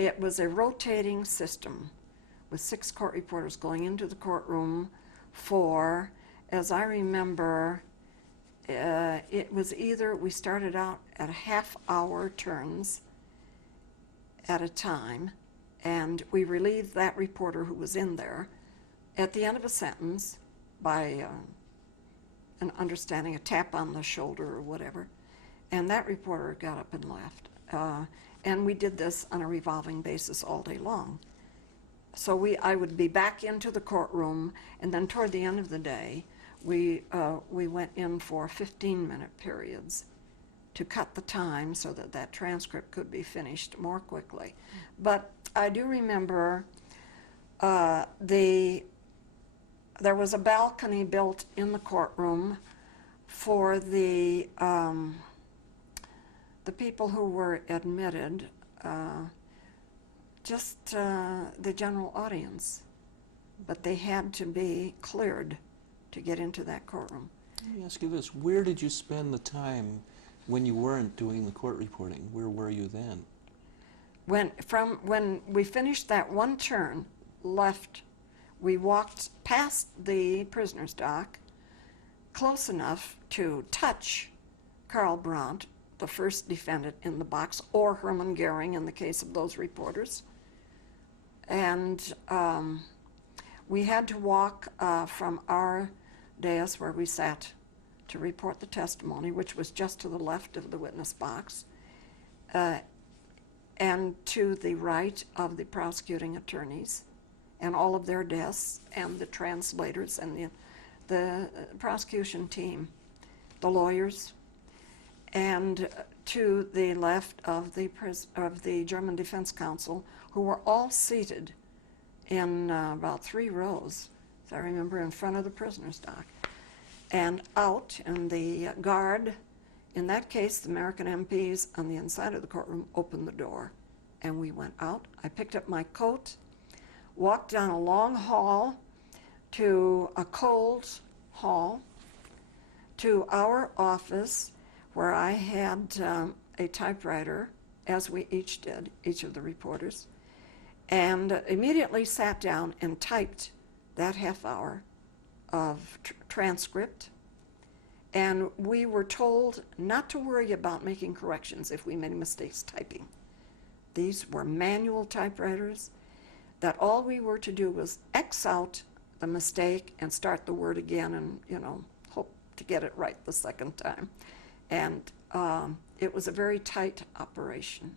it was a rotating system with 6 court reporters going into the courtroom for, as I remember, it was either we started out at half-hour turns at a time, and we relieved that reporter who was in there at the end of a sentence by an understanding, a tap on the shoulder or whatever, and that reporter got up and left. And we did this on a revolving basis all day long. So I would be back into the courtroom, and then toward the end of the day, we went in for 15-minute periods to cut the time so that that transcript could be finished more quickly. But I do remember there was a balcony built in the courtroom for the people who were admitted, just the general audience, but they had to be cleared to get into that courtroom. Let me ask you this, where did you spend the time when you weren't doing the court reporting? Where were you then? When we finished that one turn, left, we walked past the prisoner's dock, close enough to touch Karl Brandt, the first defendant in the box, or Herman Goering in the case of those reporters. And we had to walk from our dais where we sat to report the testimony, which was just to the left of the witness box, and to the right of the prosecuting attorneys and all of their desks and the translators and the prosecution team, the lawyers, and to the left of the German Defense Counsel, who were all seated in about 3 rows, as I remember, in front of the prisoner's dock. And out, and the guard, in that case, the American MPs on the inside of the courtroom opened the door, and we went out. I picked up my coat, walked down a long hall to a cold hall, to our office, where I had a typewriter, as we each did, each of the reporters, and immediately sat down and typed that half hour of transcript. And we were told not to worry about making corrections if we made mistakes typing. These were manual typewriters, that all we were to do was X out the mistake and start the word again and, hope to get it right the second time. And it was a very tight operation.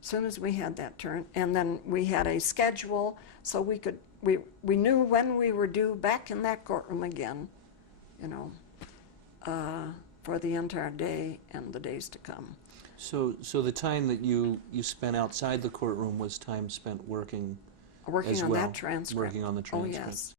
As soon as we had that turn, and then we had a schedule, so we knew when we were due back in that courtroom again, for the entire day and the days to come. So the time that you spent outside the courtroom was time spent working as on well, that transcript. working on the transcript. Oh, yes.